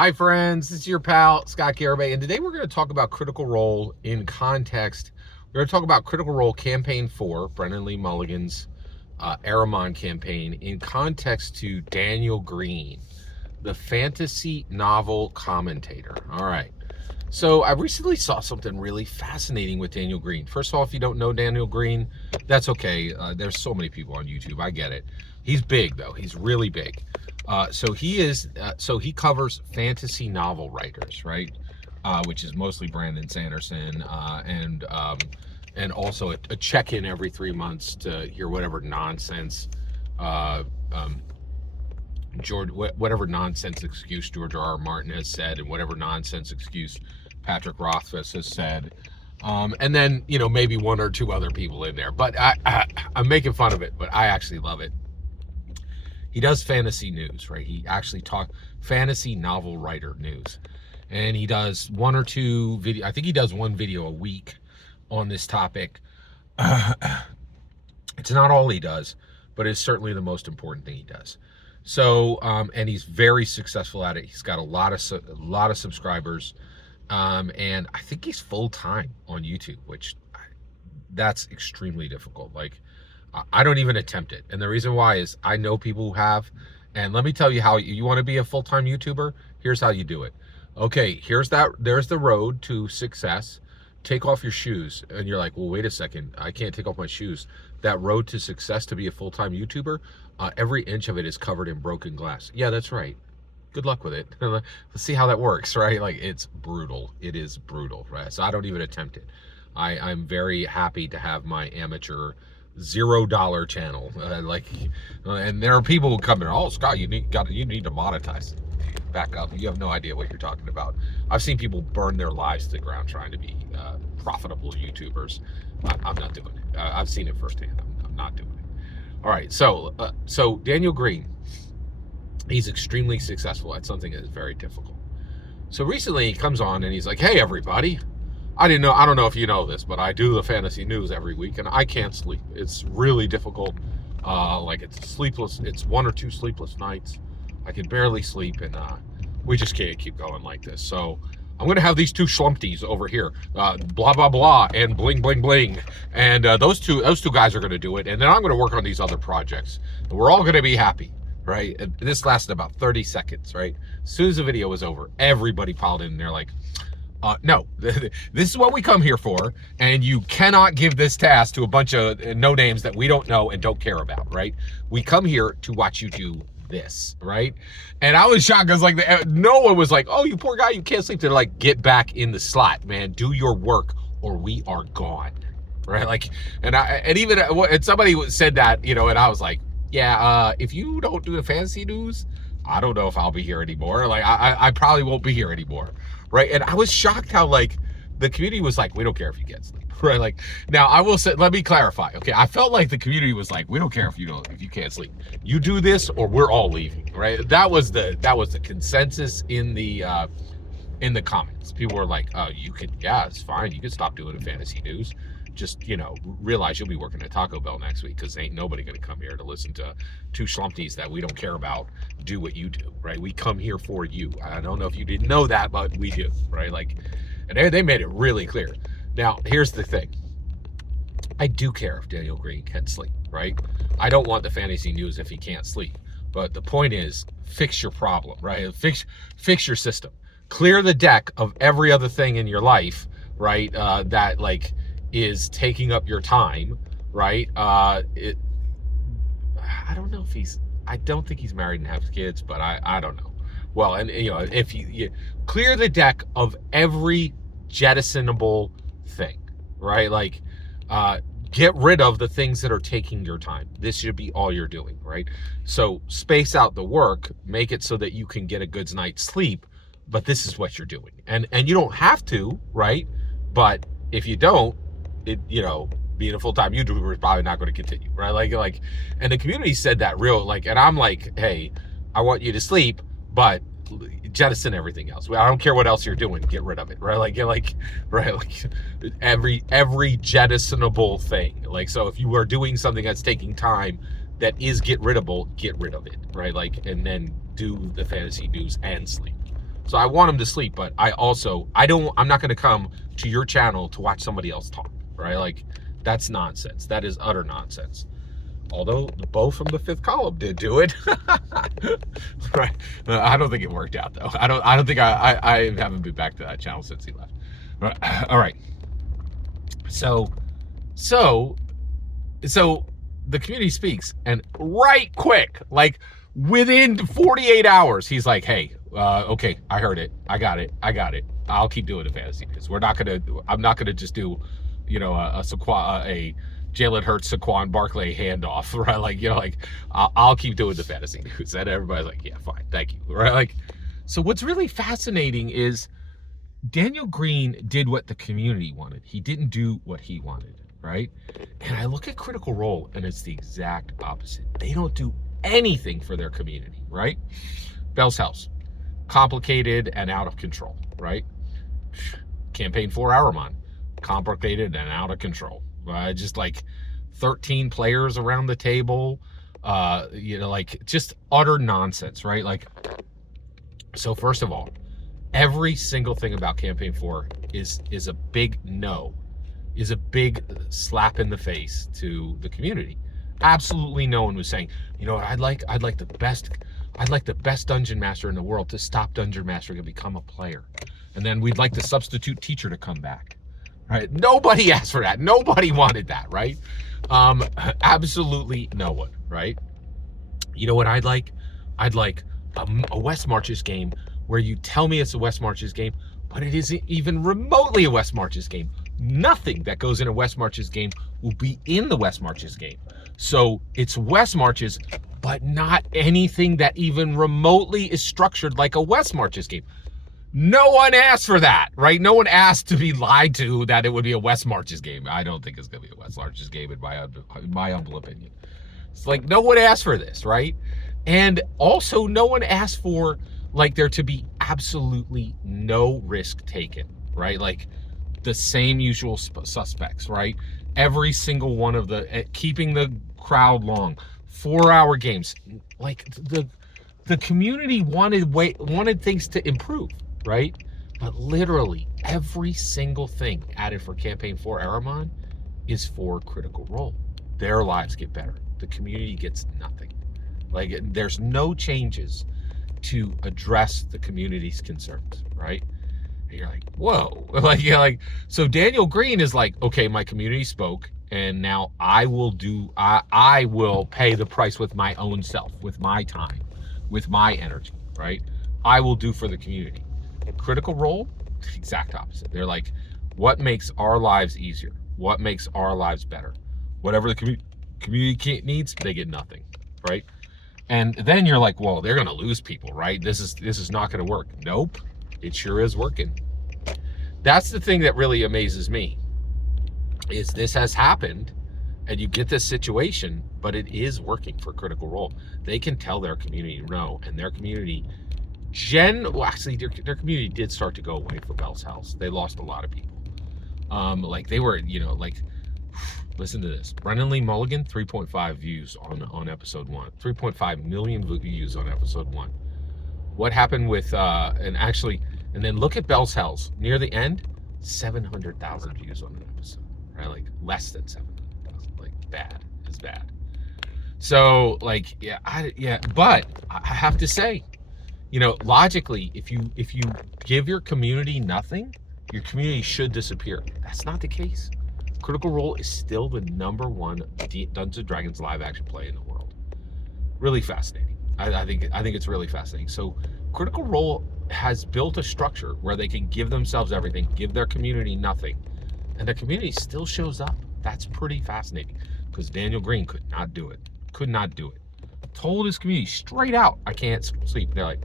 Hi friends, this is your pal Scott Garibay, and today we're going to talk about Critical Role in context. We're going to talk about Critical Role Campaign 4, Brennan Lee Mulligan's Araman campaign, in context to Daniel Green, the fantasy novel commentator. All right. So I recently saw something really fascinating with Daniel Green. First of all, if you don't know Daniel Green, that's okay. There's so many people on YouTube. I get it. He's big though. He's really big. So he covers fantasy novel writers, right? Which is mostly Brandon Sanderson, and also a check-in every 3 months to hear whatever nonsense whatever nonsense excuse George R.R. Martin has said, and whatever nonsense excuse Patrick Rothfuss has said, and then maybe one or two other people in there. But I'm making fun of it, but I actually love it. He does fantasy news, right? He actually talks fantasy novel writer news, and he does one or two video. I think he does one video a week on this topic. It's not all he does, but it's certainly the most important thing he does. So, and he's very successful at it. He's got a lot of subscribers, and I think he's full time on YouTube, which that's extremely difficult. Like, I don't even attempt it, and the reason why is I know people who have. And let me tell you how you want to be a full-time YouTuber. Here's how you do it. Okay, there's the road to success. Take off your shoes. And you're like, well, wait a second, I can't take off my shoes. That road to success to be a full-time YouTuber, every inch of it is covered in broken glass. Yeah, that's right. Good luck with it. Let's see how that works, right? Like, it's brutal. It is brutal, right? So I don't even attempt it. I'm very happy to have my amateur $0 channel. And there are people who come in, oh, Scott, you need to monetize. Back up. You have no idea what you're talking about. I've seen people burn their lives to the ground trying to be profitable YouTubers. I'm not doing it. I've seen it firsthand. I'm not doing it. All right. So Daniel Green, he's extremely successful at something that is very difficult. So recently he comes on and he's like, hey, everybody. I don't know if you know this, but I do the fantasy news every week, and I can't sleep. It's really difficult. It's 1 or 2 sleepless nights. I can barely sleep, and we just can't keep going like this. So I'm going to have these 2 schlumpties over here, blah, blah, blah, and bling, bling, bling. And those two guys are going to do it. And then I'm going to work on these other projects. And we're all going to be happy, right? And this lasted about 30 seconds, right? As soon as the video was over, everybody piled in, and they're like, no, this is what we come here for, and you cannot give this task to a bunch of no names that we don't know and don't care about, right? We come here to watch you do this, right? And I was shocked because no one was like, oh, you poor guy, you can't sleep. They're like, get back in the slot, man, do your work or we are gone, right? Like, and somebody said that, and I was like, yeah, if you don't do the fantasy news, I don't know if I'll be here anymore. Like, I probably won't be here anymore, right? And I was shocked how the community was like, we don't care if you get sleep, right? Like, now I will say, let me clarify, okay? I felt like the community was like, we don't care if you can't sleep. You do this or we're all leaving, right? That was the consensus in the comments. People were like, oh, it's fine. You can stop doing the fantasy news. Just, realize you'll be working at Taco Bell next week, because ain't nobody going to come here to listen to 2 schlumpties that we don't care about do what you do, right? We come here for you. I don't know if you didn't know that, but we do, right? Like, and they made it really clear. Now, here's the thing. I do care if Daniel Green can sleep, right? I don't want the fantasy news if he can't sleep. But the point is, fix your problem, right? Fix your system. Clear the deck of every other thing in your life, right? That is taking up your time, right? I don't know if I don't think he's married and has kids, but I don't know. Well, and if you clear the deck of every jettisonable thing, right? Like, get rid of the things that are taking your time. This should be all you're doing, right? So space out the work, make it so that you can get a good night's sleep, but this is what you're doing. And you don't have to, right? But if you don't, being a full-time YouTuber is probably not going to continue, right? Like, and the community said that and I'm like, hey, I want you to sleep, but jettison everything else. I don't care what else you're doing, get rid of it, right? Right? Like, every jettisonable thing. Like, so if you are doing something that's taking time that is get rid of it, right? Like, and then do the fantasy news and sleep. So I want them to sleep, but I'm not going to come to your channel to watch somebody else talk, right? Like, that's nonsense. That is utter nonsense. Although both from the fifth column did do it. Right. I don't think it worked out though. I don't think I haven't been back to that channel since he left. All right. So the community speaks, and right quick, like within 48 hours, he's like, hey, okay, I heard it. I got it. I'll keep doing the fantasy news. I'm not gonna just do, a Jalen Hurts, Saquon Barkley handoff, right? Like, I'll keep doing the fantasy news. And everybody's like, yeah, fine, thank you, right? Like, so what's really fascinating is Daniel Green did what the community wanted. He didn't do what he wanted, right? And I look at Critical Role, and it's the exact opposite. They don't do anything for their community, right? Bell's House, complicated and out of control, right? Campaign 4 Araman, complicated and out of control. Just like 13 players around the table, like just utter nonsense, right? Like, so first of all, every single thing about Campaign 4 is a big no, is a big slap in the face to the community. Absolutely no one was saying, I'd like the best dungeon master in the world to stop dungeon mastering and become a player. And then we'd like the substitute teacher to come back. Right? Nobody asked for that. Nobody wanted that, right? Absolutely no one, right? You know what I'd like? I'd like a West Marches game where you tell me it's a West Marches game, but it isn't even remotely a West Marches game. Nothing that goes in a West Marches game will be in the West Marches game. So it's West Marches, but not anything that even remotely is structured like a West Marches game. No one asked for that, right? No one asked to be lied to that it would be a West Marches game. I don't think it's going to be a West Marches game in my humble opinion. It's like no one asked for this, right? And also no one asked for like there to be absolutely no risk taken, right? Like the same usual suspects, right? Every single one of keeping the crowd long, 4-hour games. Like the community wanted things to improve. Right? But literally every single thing added for Campaign 4 Araman is for Critical Role. Their lives get better. The community gets nothing. Like, there's no changes to address the community's concerns, right? And you're like, whoa. So Daniel Green is like, okay, my community spoke, and now I will pay the price with my own self, with my time, with my energy, right? I will do for the community. Critical Role, exact opposite. They're like, what makes our lives easier? What makes our lives better? Whatever the community needs, they get nothing, right? And then you're like, well, they're gonna lose people, right? This is not gonna work. Nope, it sure is working. That's the thing that really amazes me, is this has happened, and you get this situation, but it is working for Critical Role. They can tell their community no, and their community their community did start to go away for Bell's House. They lost a lot of people. They were, listen to this. Brendan Lee Mulligan, 3.5 views on episode 1. 3.5 million views on episode 1. What happened with, and then look at Bell's House. Near the end, 700,000 views on an episode. Right? Like, less than 700,000. Like, bad. It's bad. So, but I have to say, logically, if you give your community nothing, your community should disappear. That's not the case. Critical Role is still the #1 Dungeons & Dragons live action play in the world. Really fascinating. I think it's really fascinating. So Critical Role has built a structure where they can give themselves everything, give their community nothing, and the community still shows up. That's pretty fascinating, because Daniel Green could not do it. Told his community straight out, I can't sleep. They're like,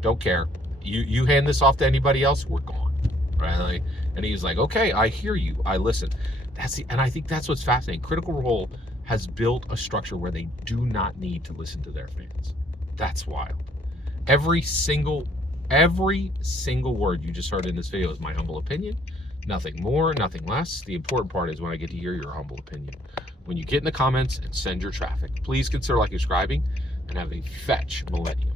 don't care. You hand this off to anybody else, we're gone, right? And he's like, okay, I hear you, I listen. And I think that's what's fascinating. Critical Role has built a structure where they do not need to listen to their fans. That's wild. Every single word you just heard in this video is my humble opinion. Nothing more, nothing less. The important part is when I get to hear your humble opinion. When you get in the comments and send your traffic, please consider subscribing and have a fetch millennium.